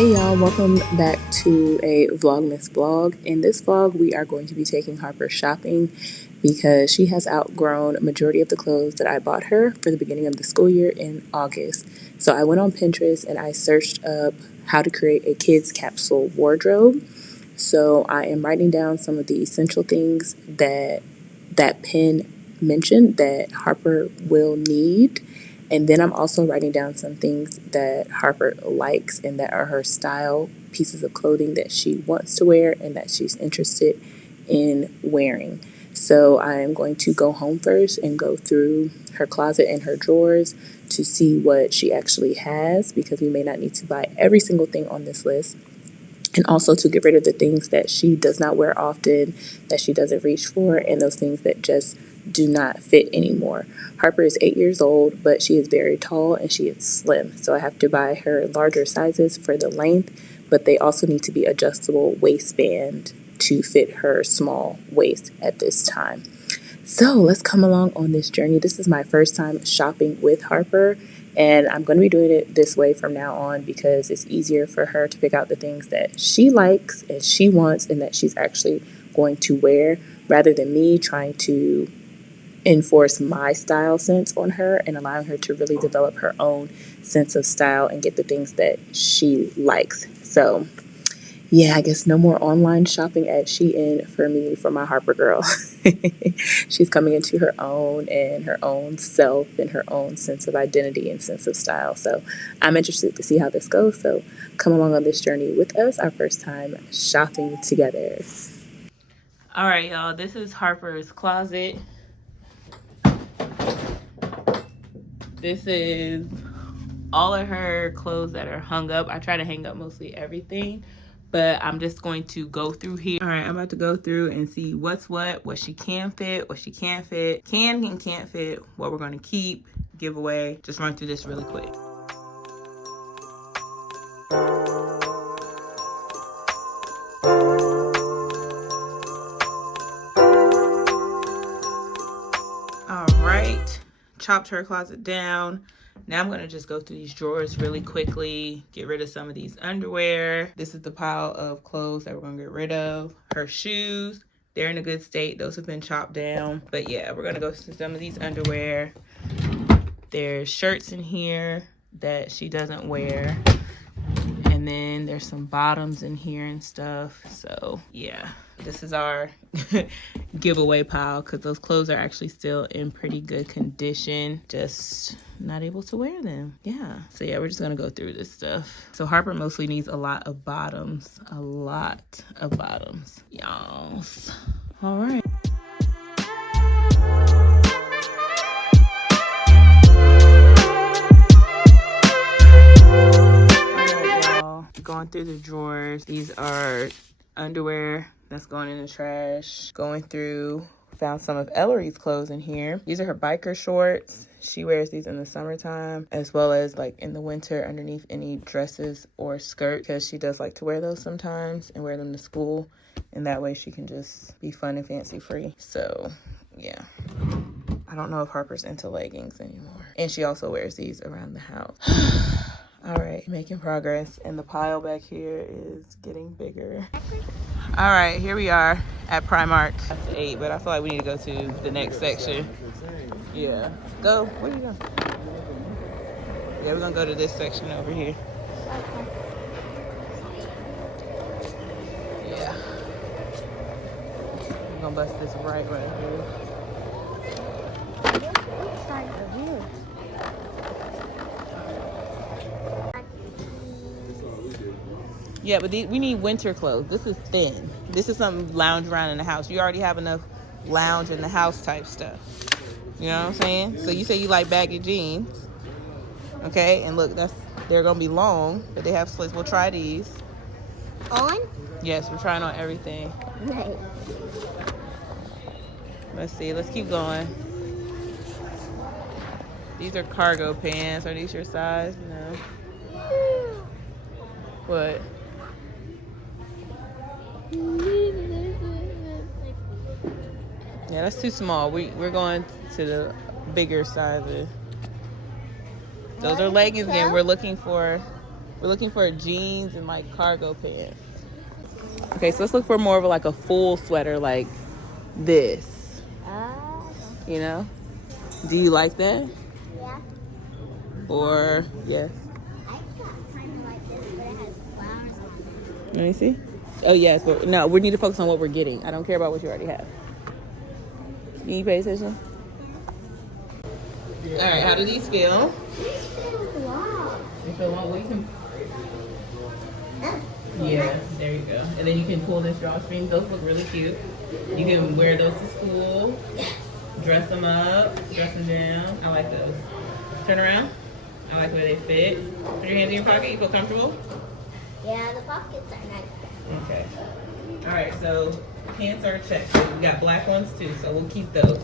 Hey y'all, welcome back to a Vlogmas vlog. In this vlog, we are going to be taking Harper shopping because she has outgrown a majority of the clothes that I bought her for the beginning of the school year in August. So I went on Pinterest and I searched up how to create a kids capsule wardrobe. So I am writing down some of the essential things that pin mentioned that Harper will need. And then I'm also writing down some things that Harper likes and that are her style pieces of clothing that she wants to wear and that she's interested in wearing. So I am going to go home first and go through her closet and her drawers to see what she actually has, because we may not need to buy every single thing on this list. And also to get rid of the things that she does not wear often, that she doesn't reach for, and those things that just do not fit anymore. Harper is 8 years old, but she is very tall and she is slim. So I have to buy her larger sizes for the length, but they also need to be adjustable waistband to fit her small waist at this time. So let's come along on this journey. This is my first time shopping with Harper, and I'm going to be doing it this way from now on because it's easier for her to pick out the things that she likes and she wants and that she's actually going to wear, rather than me trying to enforce my style sense on her and allowing her to really develop her own sense of style and get the things that she likes. So yeah, I guess no more online shopping at Shein for me, for my Harper girl. She's coming into her own and her own self and her own sense of identity and sense of style. So I'm interested to see how this goes. So come along on this journey with us, our first time shopping together. All right, y'all, this is Harper's closet. This is all of her clothes that are hung up. I try to hang up mostly everything, but I'm just going to go through here. All right, I'm about to go through and see what's what she can fit, what she can't fit, can and can't fit, what we're going to keep, give away. Just run through this really quick. All right, chopped her closet down. Now I'm going to just go through these drawers really quickly, get rid of some of these underwear. This is the pile of clothes that we're going to get rid of. Her shoes, they're in a good state. Those have been chopped down. But yeah, we're going to go through some of these underwear. There's shirts in here that she doesn't wear. And then there's some bottoms in here and stuff. So yeah, this is our giveaway pile because those clothes are actually still in pretty good condition, just not able to wear them. Yeah, so yeah, we're just gonna go through this stuff. So Harper mostly needs a lot of bottoms, y'all. All right. Going through the drawers. These are underwear that's going in the trash. Going through, found some of Ellery's clothes in here. These are her biker shorts. She wears these in the summertime, as well as like in the winter underneath any dresses or skirt, because she does like to wear those sometimes and wear them to school, and that way she can just be fun and fancy free. So yeah, I don't know if Harper's into leggings anymore. And she also wears these around the house. All right, making progress, and the pile back here is getting bigger. All right, here we are at Primark. That's 8, but I feel like we need to go to the next section. Yeah, go. Where are you going? Yeah, we're gonna go to this section over here. Yeah. We're gonna bust this right here. Yeah, but we need winter clothes. This is thin. This is something lounge around in the house. You already have enough lounge in the house type stuff. You know what I'm saying? So you say you like baggy jeans. Okay, and look, they're gonna be long, but they have slits. We'll try these. On? Yes, we're trying on everything. Right. Let's see, let's keep going. These are cargo pants. Are these your size? No. What? Yeah, that's too small. We're going to the bigger sizes. Those are leggings again. We're looking for We're looking for jeans and like cargo pants. Okay, so let's look for more of like a full sweater like this. You know? Do you like that? Yeah. Or, yes? I got kind of like this, but it has flowers on it. Let me see. Oh, yes. But no, we need to focus on what we're getting. I don't care about what you already have. Can you pay attention? All right, how do these feel? These feel long. They feel long. Well, you can... Yeah, there you go. And then you can pull this drawstring. Those look really cute. You can wear those to school. Dress them up. Dress them down. I like those. Turn around. I like where they fit. Put your hands in your pocket. You feel comfortable? Yeah, the pockets are nice. Okay. All right, so pants are checked. We got black ones too, so we'll keep those.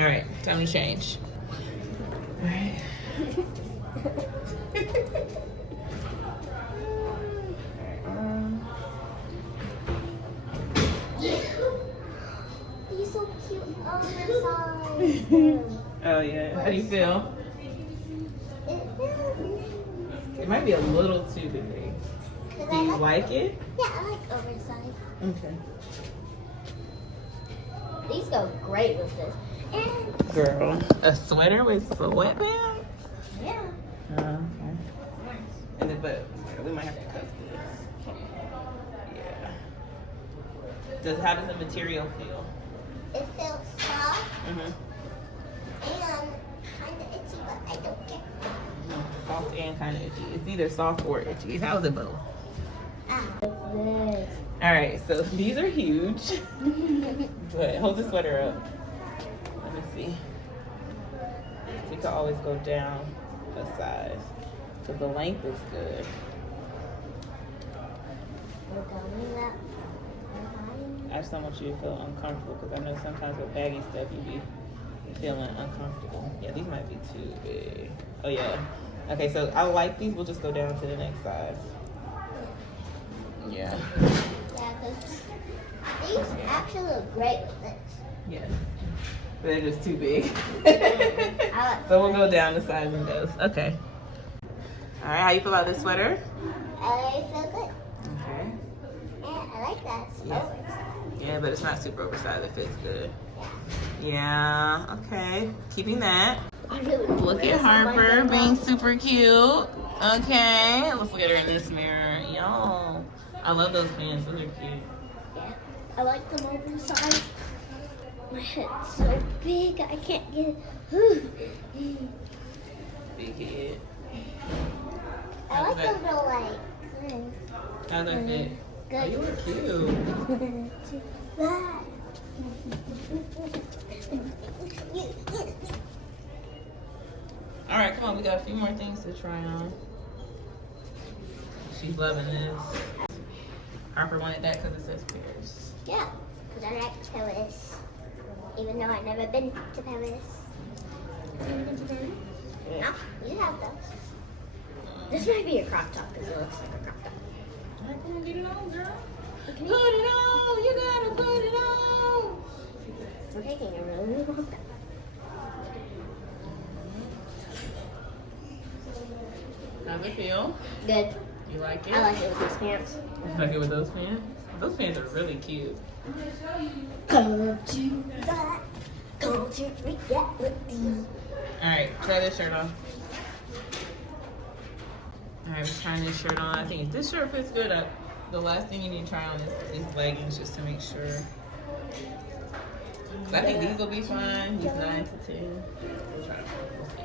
All right, time to change. All right. He's so cute oversized. Oh yeah. How do you feel? It feels It might be a little too big. Do you like it? Yeah, I like oversized. Okay. These go great with this. And Girl, a sweater with sweatpants? yeah. Okay. And then, but we might have to cut this. Yeah. How does the material feel? It feels soft Mm-hmm. and kind of itchy, but I don't care. Soft and kind of itchy. It's either soft or itchy. How is it both? This. All right, so these are huge. But hold the sweater up. Let me see. So you can always go down a size. Because the length is good. I just don't want you to feel uncomfortable because I know sometimes with baggy stuff you be feeling uncomfortable. Yeah, these might be too big. Oh yeah. Okay, so I like these. We'll just go down to the next size. Yeah. Yeah, because these actually look great with this. Yeah. But they're just too big. I like So we'll go down the size in those. Okay. All right, how you feel about this sweater? I feel good. Okay. Yeah, I like that. It's Yeah. oversized. Yeah, but it's not super oversized. It fits good. Yeah, okay. Keeping that. I really Look at Harper being super cute. Okay, let's look at her in this mirror. Yo, I love those pants. Those are cute. Yeah, I like them oversized. My head's so big, I can't get it. Big head. I like them though, like good. How's that fit? Oh, you look cute. All right, come on. We got a few more things to try on. She's loving this. Harper wanted that because it says Paris. Yeah, because I like Paris. Even though I've never been to Paris. Have you been to Paris? Yeah. No, you have those. This might be a crop top because it looks like a crop top. All right, come on, get it on, girl. Put it on. You gotta put it on. We're taking a really long time. How's it feel? Good. You like it? I like it with these pants. You like it with those pants? Those pants are really cute. Go to that. Go to reality. All right, try this shirt on. All right, we're trying this shirt on. I think if this shirt fits good, the last thing you need to try on is these leggings just to make sure. So I think these will be fine. These 9 to 10. We'll try them. We'll see.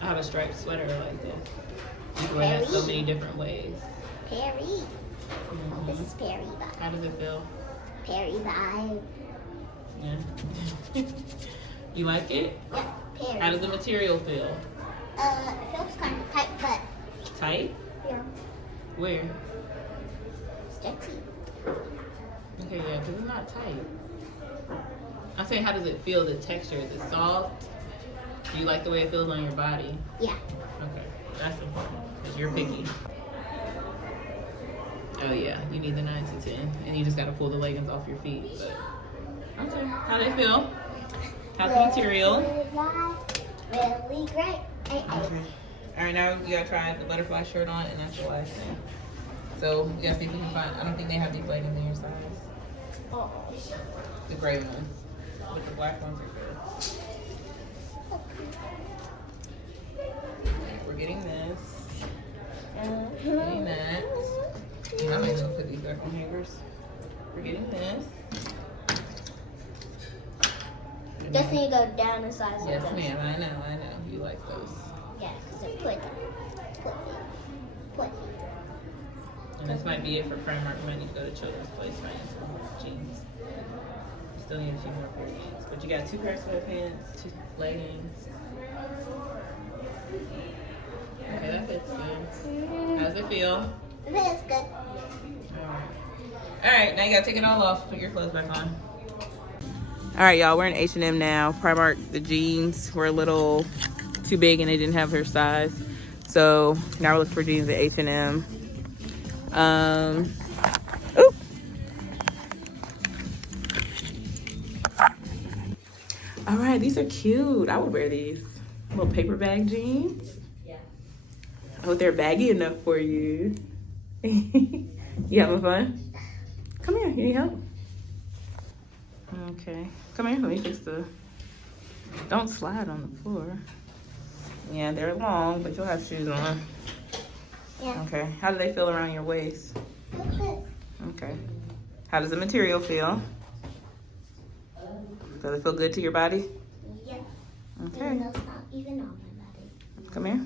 I have a striped sweater like this. You can wear that so many different ways. Perry. Mhm. This is Perry vibe. How does it feel? Perry vibe. Yeah. You like it? Yeah, Perry. How does the material feel? It feels kind of tight, but Tight? yeah, Where? stretchy. Okay, yeah, because it's not tight. I'm saying, how does it feel, the texture? Is it soft? Do you like the way it feels on your body? Yeah. Okay, that's important, because you're picky. Oh yeah, you need the 9 to 10, and you just got to pull the leggings off your feet. But okay, how do they feel? How's the material? Really great. Okay. All right, now you gotta try the butterfly shirt on, and that's the last thing. So we gotta see if we can find. I don't think they have these leggings in your size. Oh. The gray ones, but the black ones are good. We're getting this. Getting that. I'm gonna go put these back on hangers. We're getting this. Just need to go down the size of Yes, those. ma'am. I know. You like those. Yeah, because they're pretty. And this might be it for Primark. We might need to go to Children's Place, find some jeans. Still need a few more pair of jeans. But you got 2 pairs of sweatpants, 2 leggings. Okay, that fits good. How does it feel? It feels good. Alright, now you gotta take it all off. Put your clothes back on. Alright, y'all, we're in H&M now. Primark, the jeans were a little too big and they didn't have her size. So now we're looking for jeans at H&M. Ooh. Alright, these are cute. I would wear these. Little paper bag jeans. Yeah. I hope they're baggy enough for you. You having fun? Come here, you need help? Okay. Come here, let me fix the... Don't slide on the floor. Yeah, they're long, but you'll have shoes on. Yeah. Okay. How do they feel around your waist? Okay. How does the material feel? Does it feel good to your body? Yeah. Okay. Even though it's not even on my body. Come here.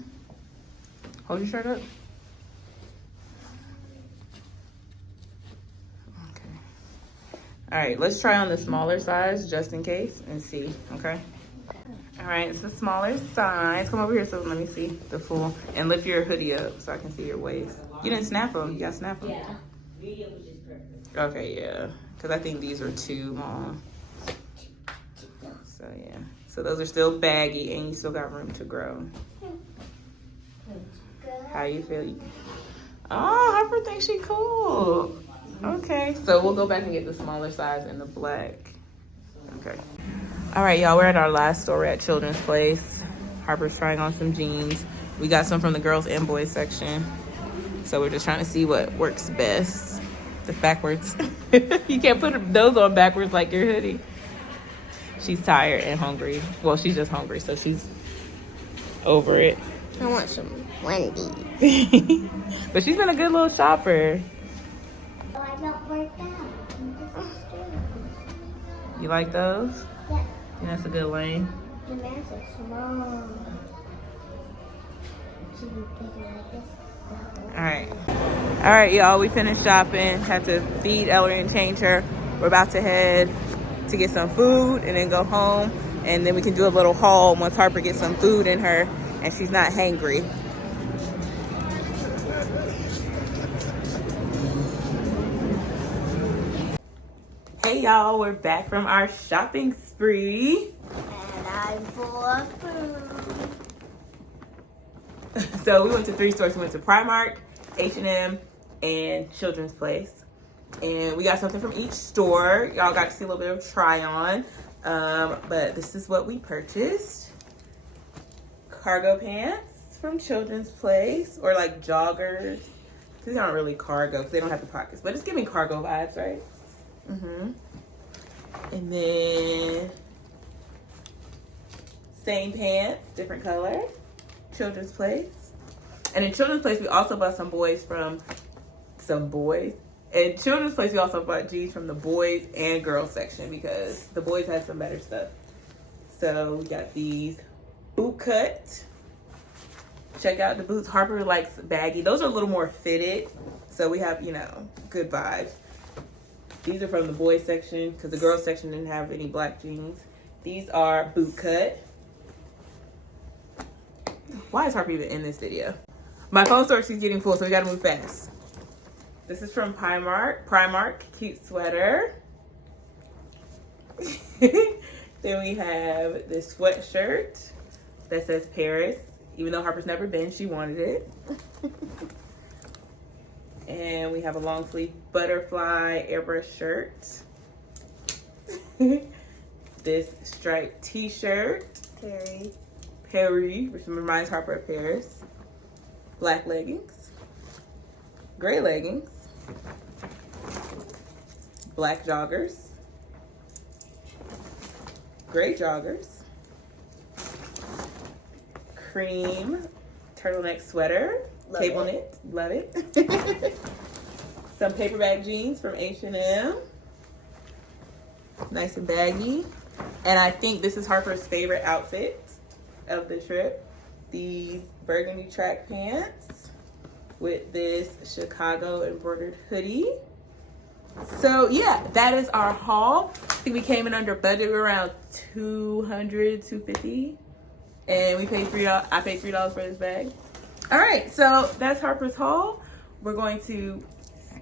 Hold your shirt up. Okay. All right, let's try on the smaller size just in case and see, okay? All right, it's the smaller size. Come over here so let me see the full. And lift your hoodie up so I can see your waist. You didn't snap them. You got to snap them. Yeah. Okay, yeah. Because I think these are too long. So, yeah. So those are still baggy and you still got room to grow. How you feel? Oh, Harper thinks she cool. Okay. So we'll go back and get the smaller size in the black. Okay. All right, y'all, we're at our last store. We're at Children's Place. Harper's trying on some jeans. We got some from the girls and boys section. So we're just trying to see what works best. The backwards. You can't put those on backwards like your hoodie. She's tired and hungry. Well, she's just hungry, so she's over it. I want some Wendy's. But she's been a good little shopper. Oh, I don't work out. You like those? Yeah. And that's a good lane. The man's are small. Should be bigger like this. All right, y'all, we finished shopping. Had to feed Ellery and change her. We're about to head to get some food and then go home. And then we can do a little haul once Harper gets some food in her and she's not hangry. Hey, y'all, we're back from our shopping spree. And I'm full of food. So we went to 3 stores. We went to Primark, H&M, and Children's Place. And we got something from each store. Y'all got to see a little bit of try on. But this is what we purchased. Cargo pants from Children's Place, or like joggers. These aren't really cargo because they don't have the pockets, but it's giving cargo vibes, right? And then same pants, different color. Children's Place. And in Children's Place, we also bought some boys from some boys. In Children's Place, we also bought jeans from the boys and girls section because the boys had some better stuff. So we got these boot cut. Check out the boots. Harper likes baggy. Those are a little more fitted. So we have, you know, good vibes. These are from the boys section because the girls section didn't have any black jeans. These are boot cut. Why is Harper even in this video? My phone storage is getting full, so we gotta move fast. This is from Primark, cute sweater. Then we have this sweatshirt that says Paris. Even though Harper's never been, she wanted it. And we have a long sleeve butterfly airbrush shirt. This striped t-shirt. Perry, which reminds Harper of Paris. black leggings, gray leggings, black joggers, gray joggers, cream turtleneck sweater, Love cable it. knit, love it. Some paperback jeans from H&M, nice and baggy. And I think this is Harper's favorite outfit of the trip. These burgundy track pants with this Chicago embroidered hoodie. So yeah, that is our haul. I think we came in under budget. We're around $200, $250. And we paid $3. I paid $3 for this bag. All right, so that's Harper's haul. We're going to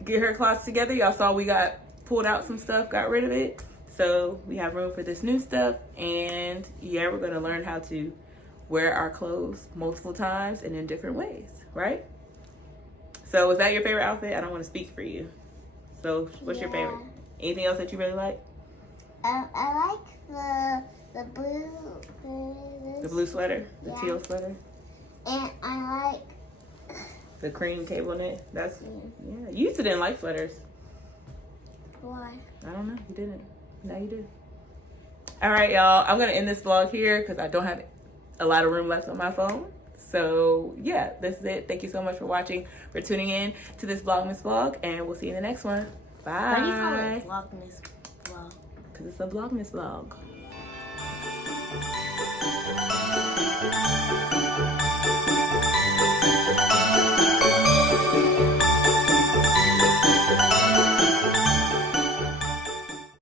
get her closet together. Y'all saw we got pulled out some stuff, got rid of it. So we have room for this new stuff. And yeah, we're gonna learn how to wear our clothes multiple times and in different ways, right? So was that your favorite outfit? I don't want to speak for you. So what's your favorite? Anything else that you really like? I like the blue. The blue sweater, the Yeah. teal sweater, And I like. the cream cable knit. That's yeah. You used to didn't like sweaters. Why? I don't know. You didn't. Now you do. All right, y'all. I'm gonna end this vlog here because I don't have a lot of room left on my phone. So yeah, this is it. Thank you so much for watching, for tuning in to this Vlogmas vlog, and we'll see you in the next one. Bye. Why do you call it Vlogmas vlog? Because it's a Vlogmas vlog.